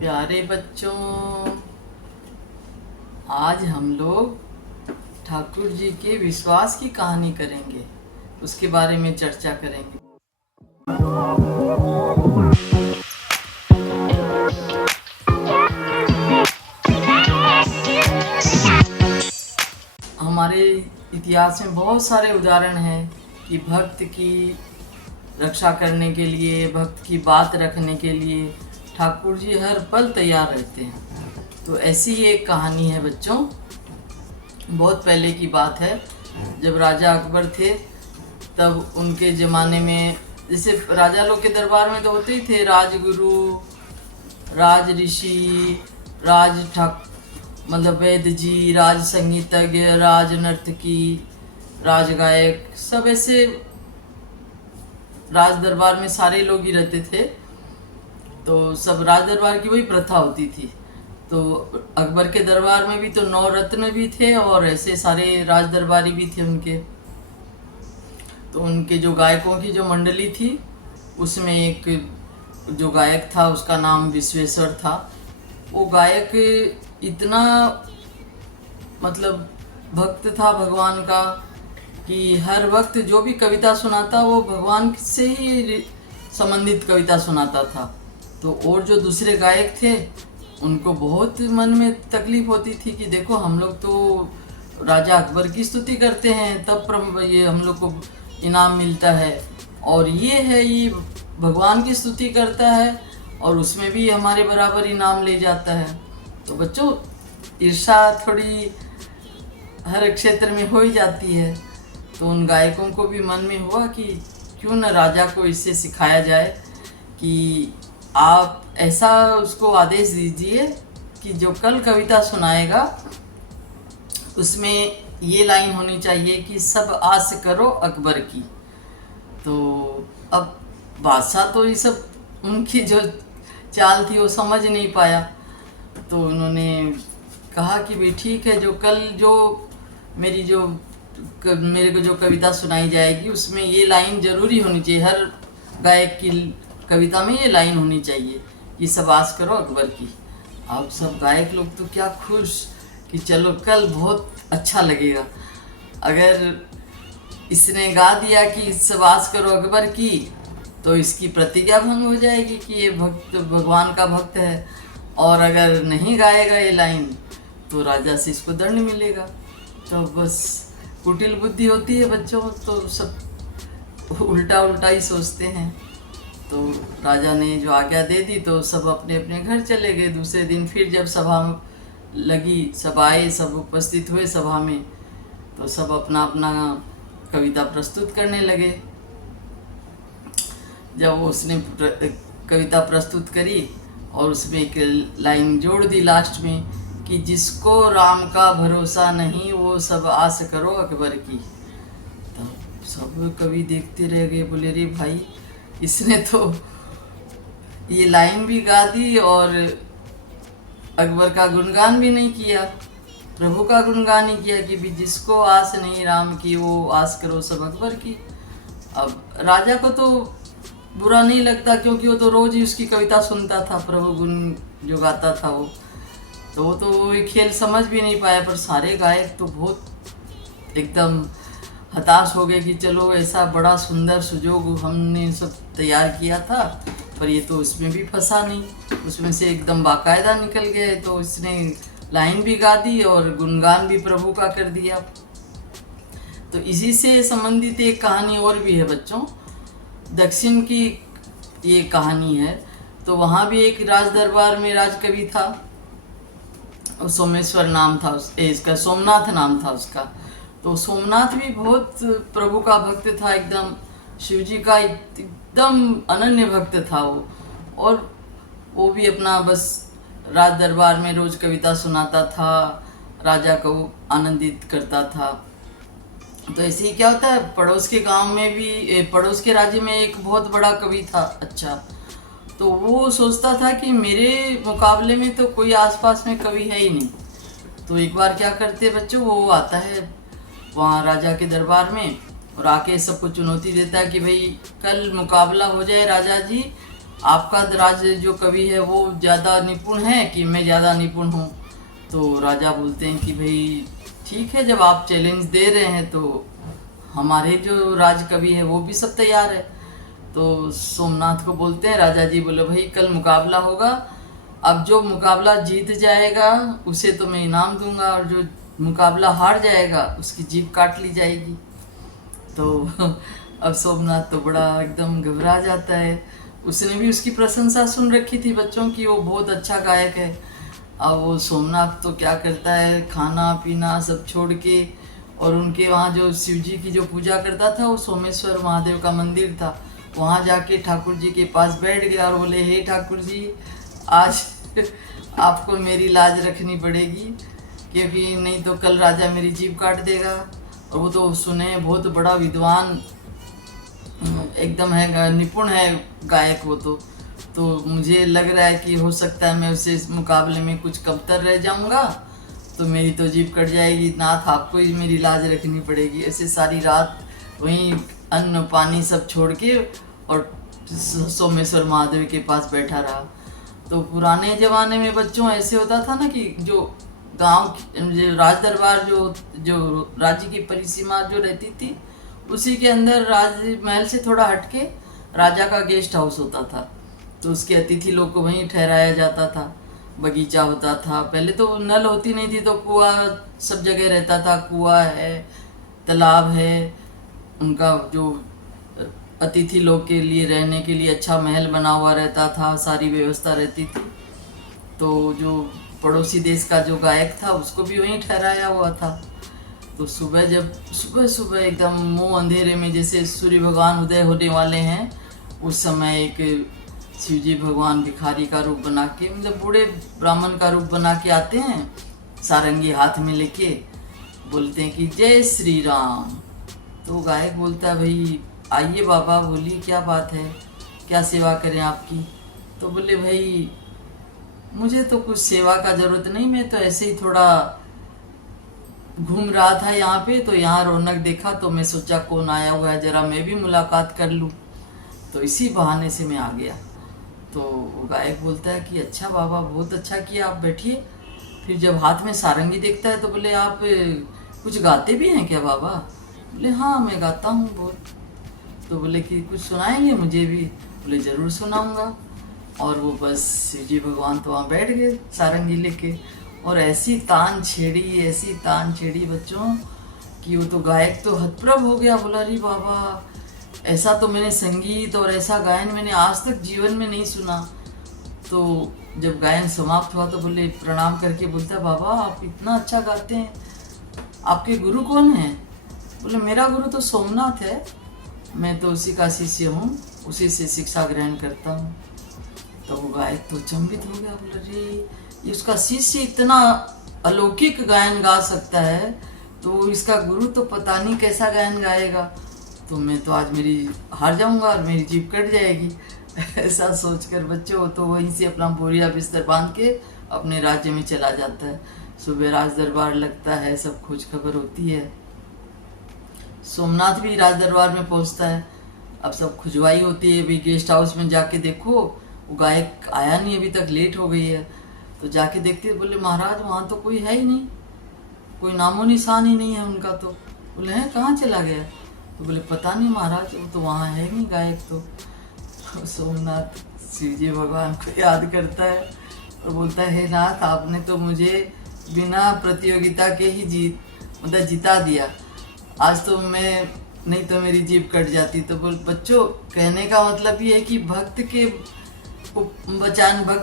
प्यारे बच्चों, आज हम लोग ठाकुर जी के विश्वास की कहानी करेंगे। उसके बारे में चर्चा करेंगे। हमारे इतिहास में बहुत सारे उदाहरण हैं कि भक्त की रक्षा करने के लिए, भक्त की बात रखने के लिए ठाकुर जी हर पल तैयार रहते हैं। तो ऐसी ही एक कहानी है बच्चों। बहुत पहले की बात है, जब राजा अकबर थे तब उनके ज़माने में, जैसे राजा लोग के दरबार में तो होते ही थे राजगुरु, राज ऋषि, राज ठाक मतलब वैद्य जी, राज संगीतज्ञ, राज नर्तकी, राज गायक, सब ऐसे राज दरबार में सारे लोग ही रहते थे। तो सब राज दरबार की वही प्रथा होती थी। तो अकबर के दरबार में भी तो 9 रत्न भी थे और ऐसे सारे राज दरबारी भी थे उनके। तो उनके जो गायकों की जो मंडली थी, उसमें एक जो गायक था उसका नाम विश्वेश्वर था। वो गायक इतना मतलब भक्त था भगवान का कि हर वक्त जो भी कविता सुनाता वो भगवान से ही संबंधित कविता सुनाता था। तो और जो दूसरे गायक थे उनको बहुत मन में तकलीफ होती थी कि देखो, हम लोग तो राजा अकबर की स्तुति करते हैं तब ये हम लोग को इनाम मिलता है, और ये भगवान की स्तुति करता है और उसमें भी हमारे बराबर इनाम ले जाता है। तो बच्चों, ईर्ष्या थोड़ी हर क्षेत्र में हो ही जाती है। तो उन गायकों को भी मन में हुआ कि क्यों न राजा को इससे सिखाया जाए कि आप ऐसा उसको आदेश दीजिए कि जो कल कविता सुनाएगा उसमें ये लाइन होनी चाहिए कि सब आस करो अकबर की। तो अब बादशाह तो ये सब उनकी जो चाल थी वो समझ नहीं पाया। तो उन्होंने कहा कि भाई ठीक है, जो कल जो मेरे को जो कविता सुनाई जाएगी उसमें ये लाइन जरूरी होनी चाहिए। हर गायक की कविता में ये लाइन होनी चाहिए कि सब आस करो अकबर की। अब सब गायक लोग तो क्या खुश कि चलो कल बहुत अच्छा लगेगा। अगर इसने गा दिया कि सब आस करो अकबर की, तो इसकी प्रतिज्ञा भंग हो जाएगी कि ये भक्त भगवान का भक्त है, और अगर नहीं गाएगा ये लाइन तो राजा से इसको दंड मिलेगा। तो बस कुटिल बुद्धि होती है बच्चों, तो सब उल्टा उल्टा ही सोचते हैं। तो राजा ने जो आज्ञा दे दी तो सब अपने अपने घर चले गए। दूसरे दिन फिर जब सभा लगी, सब आए, सब उपस्थित हुए सभा में, तो सब अपना अपना कविता प्रस्तुत करने लगे। जब उसने कविता प्रस्तुत करी और उसमें एक लाइन जोड़ दी लास्ट में कि जिसको राम का भरोसा नहीं वो सब आस करो अकबर की। तब सब कवि देखते रह गए, बोले रे भाई, इसने तो ये लाइन भी गा दी और अकबर का गुणगान भी नहीं किया, प्रभु का गुणगान ही किया कि भी जिसको आस नहीं राम की वो आस करो सब अकबर की। अब राजा को तो बुरा नहीं लगता क्योंकि वो तो रोज ही उसकी कविता सुनता था, प्रभु गुण जो गाता था वो तो ये खेल समझ भी नहीं पाया। पर सारे गायक तो बहुत एकदम हताश हो गए कि चलो, ऐसा बड़ा सुंदर सुजोग हमने सब तैयार किया था पर ये तो उसमें भी फंसा नहीं, उसमें से एकदम बाकायदा निकल गए। तो इसने लाइन भी गा दी और गुणगान भी प्रभु का कर दिया। तो इसी से संबंधित एक कहानी और भी है बच्चों। दक्षिण की ये कहानी है। तो वहाँ भी एक राज दरबार में राजकवि था, सोमेश्वर नाम था इसका, सोमनाथ नाम था उसका। तो सोमनाथ भी बहुत प्रभु का भक्त था, एकदम शिव जी का एकदम अनन्य भक्त था वो। और वो भी अपना बस राज दरबार में रोज कविता सुनाता था, राजा को आनंदित करता था। तो ऐसे ही क्या होता है, पड़ोस के गांव में भी, पड़ोस के राज्य में एक बहुत बड़ा कवि था अच्छा। तो वो सोचता था कि मेरे मुकाबले में तो कोई आसपास में कवि है ही नहीं। तो एक बार क्या करते बच्चों, वो आता है वहाँ राजा के दरबार में और आके सबको चुनौती देता है कि भाई कल मुकाबला हो जाए राजा जी, आपका राज जो कवि है वो ज़्यादा निपुण है कि मैं ज़्यादा निपुण हूँ। तो राजा बोलते हैं कि भाई ठीक है, जब आप चैलेंज दे रहे हैं तो हमारे जो राज कवि है वो भी सब तैयार है। तो सोमनाथ को बोलते हैं, राजा जी बोले भाई कल मुकाबला होगा, अब जो मुकाबला जीत जाएगा उसे तो मैं इनाम दूंगा, और जो मुकाबला हार जाएगा उसकी जीभ काट ली जाएगी। तो अब सोमनाथ तो बड़ा एकदम घबरा जाता है। उसने भी उसकी प्रशंसा सुन रखी थी बच्चों की, वो बहुत अच्छा गायक है। अब वो सोमनाथ तो क्या करता है, खाना पीना सब छोड़ के, और उनके वहाँ जो शिव जी की जो पूजा करता था, वो सोमेश्वर महादेव का मंदिर था, वहाँ जाके ठाकुर जी के पास बैठ गया और बोले हे ठाकुर जी, आज आपको मेरी लाज रखनी पड़ेगी, क्योंकि नहीं तो कल राजा मेरी जीभ काट देगा। और वो तो सुने बहुत बड़ा विद्वान एकदम है, निपुण है गायक वो तो मुझे लग रहा है कि हो सकता है मैं उससे इस मुकाबले में कुछ कमतर रह जाऊंगा, तो मेरी तो जीभ कट जाएगी, नाथ आपको ही मेरी लाज रखनी पड़ेगी। ऐसे सारी रात वहीं अन्न पानी सब छोड़ के और सोमेश्वर महादेव के पास बैठा रहा। तो पुराने ज़माने में बच्चों ऐसे होता था ना कि जो गांव जो राज दरबार जो राज्य की परिसीमा जो रहती थी, उसी के अंदर राजमहल से थोड़ा हटके राजा का गेस्ट हाउस होता था। तो उसके अतिथि लोग को वहीं ठहराया जाता था, बगीचा होता था। पहले तो नल होती नहीं थी, तो कुआं सब जगह रहता था, कुआं है, तालाब है, उनका जो अतिथि लोग के लिए रहने के लिए अच्छा महल बना हुआ रहता था, सारी व्यवस्था रहती थी। तो जो पड़ोसी देश का जो गायक था उसको भी वहीं ठहराया हुआ था। तो सुबह जब सुबह एकदम मुंह अंधेरे में, जैसे सूर्य भगवान उदय होने वाले हैं, उस समय एक शिवजी भगवान भिखारी का रूप बना के, मतलब बूढ़े ब्राह्मण का रूप बना के आते हैं, सारंगी हाथ में लेके, बोलते हैं कि जय श्री राम। तो गायक बोलता है भाई आइए बाबा, बोलिए क्या बात है, क्या सेवा करें आपकी। तो बोले भाई मुझे तो कुछ सेवा का ज़रूरत नहीं, मैं तो ऐसे ही थोड़ा घूम रहा था यहाँ पे, तो यहाँ रौनक देखा तो मैं सोचा कौन आया हुआ है, ज़रा मैं भी मुलाकात कर लूँ, तो इसी बहाने से मैं आ गया। तो वो गायक बोलता है कि अच्छा बाबा, बहुत अच्छा किया, आप बैठिए। फिर जब हाथ में सारंगी देखता है तो बोले आप कुछ गाते भी हैं क्या बाबा? बोले हाँ मैं गाता हूँ बहुत। तो बोले कि कुछ सुनाएंगे मुझे भी? बोले ज़रूर सुनाऊंगा। और वो बस शिव जी भगवान तो वहाँ बैठ गए सारंगी लेके, और ऐसी तान छेड़ी बच्चों कि वो तो गायक तो हतप्रभ हो गया। बोला अरे बाबा, ऐसा तो मैंने संगीत और ऐसा गायन मैंने आज तक जीवन में नहीं सुना। तो जब गायन समाप्त हुआ तो बोले प्रणाम करके बोलता बाबा आप इतना अच्छा गाते हैं, आपके गुरु कौन है? बोले मेरा गुरु तो सोमनाथ है, मैं तो उसी का शिष्य हूँ, उसी से शिक्षा ग्रहण करता हूँ। तो वो गायक तो चंबित हो गया, बोले रे ये उसका शिष्य इतना अलौकिक गायन गा सकता है, तो इसका गुरु तो पता नहीं कैसा गायन गाएगा, तो मैं तो आज मेरी हार जाऊंगा और मेरी जीभ कट जाएगी। ऐसा सोचकर बच्चों तो वहीं से अपना बोरिया बिस्तर बांध के अपने राज्य में चला जाता है। सुबह राज दरबार लगता है, सब खोज खबर होती है। सोमनाथ भी राज दरबार में पहुंचता है। अब सब खुजवाई होती है, भाई गेस्ट हाउस में जाके देखो वो गायक आया नहीं अभी तक, लेट हो गई है। तो जाके देखते बोले महाराज वहाँ तो कोई है ही नहीं, कोई नामो निशान ही नहीं है उनका। तो बोले हैं कहाँ चला गया? तो बोले पता नहीं महाराज, वो तो वहाँ है नहीं गायक। तो सोमनाथ शिव जी भगवान को याद करता है और बोलता है हे नाथ, आपने तो मुझे बिना प्रतियोगिता के ही जिता दिया, आज तो मैं, नहीं तो मेरी जीभ कट जाती। तो बोल बच्चों कहने का मतलब ये है कि भक्त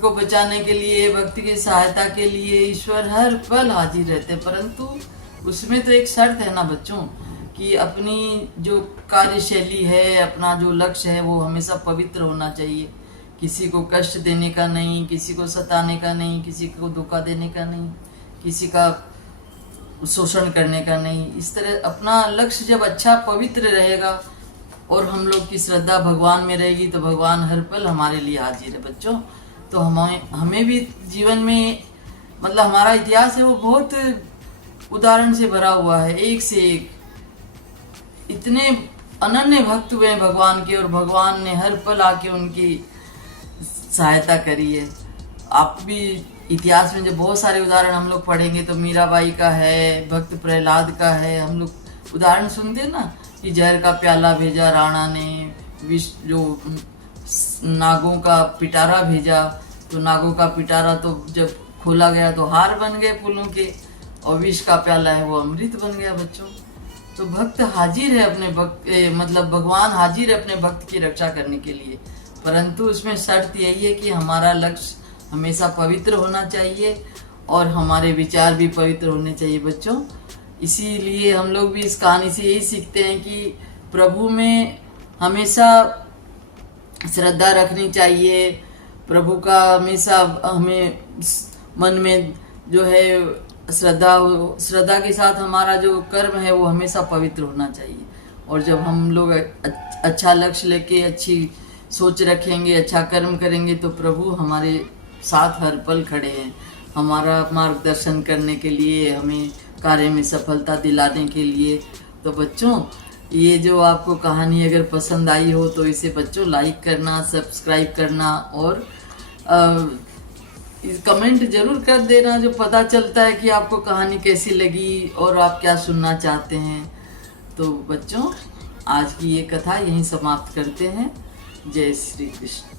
को बचाने के लिए, भक्त की सहायता के लिए ईश्वर हर पल हाजिर रहते हैं, परंतु उसमें तो एक शर्त है ना बच्चों, कि अपनी जो कार्यशैली है, अपना जो लक्ष्य है वो हमेशा पवित्र होना चाहिए। किसी को कष्ट देने का नहीं, किसी को सताने का नहीं, किसी को धोखा देने का नहीं, किसी का शोषण करने का नहीं। इस तरह अपना लक्ष्य जब अच्छा पवित्र रहेगा और हम लोग की श्रद्धा भगवान में रहेगी तो भगवान हर पल हमारे लिए हाजिर है बच्चों। तो हमें भी जीवन में, मतलब हमारा इतिहास है वो बहुत उदाहरण से भरा हुआ है, एक से एक इतने अनन्य भक्त हुए हैं भगवान के, और भगवान ने हर पल आके उनकी सहायता करी है। आप भी इतिहास में जब बहुत सारे उदाहरण हम लोग पढ़ेंगे तो मीराबाई का है, भक्त प्रहलाद का है, हम लोग उदाहरण सुनते हैं ना कि जहर का प्याला भेजा राणा ने, विष जो नागों का पिटारा भेजा, तो नागों का पिटारा तो जब खोला गया तो हार बन गए फूलों के, और विष का प्याला है वो अमृत बन गया बच्चों। तो भक्त हाजिर है अपने मतलब भगवान हाजिर है अपने भक्त की रक्षा करने के लिए, परंतु उसमें शर्त यही है कि हमारा लक्ष्य हमेशा पवित्र होना चाहिए और हमारे विचार भी पवित्र होने चाहिए बच्चों। इसीलिए हम लोग भी इस कहानी से यही सीखते हैं कि प्रभु में हमेशा श्रद्धा रखनी चाहिए, प्रभु का हमेशा हमें मन में जो है श्रद्धा के साथ हमारा जो कर्म है वो हमेशा पवित्र होना चाहिए। और जब हम लोग अच्छा लक्ष्य लेके अच्छी सोच रखेंगे, अच्छा कर्म करेंगे, तो प्रभु हमारे साथ हर पल खड़े हैं, हमारा मार्गदर्शन करने के लिए, हमें कार्य में सफलता दिलाने के लिए। तो बच्चों ये जो आपको कहानी अगर पसंद आई हो तो इसे बच्चों लाइक करना, सब्सक्राइब करना और कमेंट जरूर कर देना, जो पता चलता है कि आपको कहानी कैसी लगी और आप क्या सुनना चाहते हैं। तो बच्चों आज की ये कथा यहीं समाप्त करते हैं। जय श्री कृष्ण।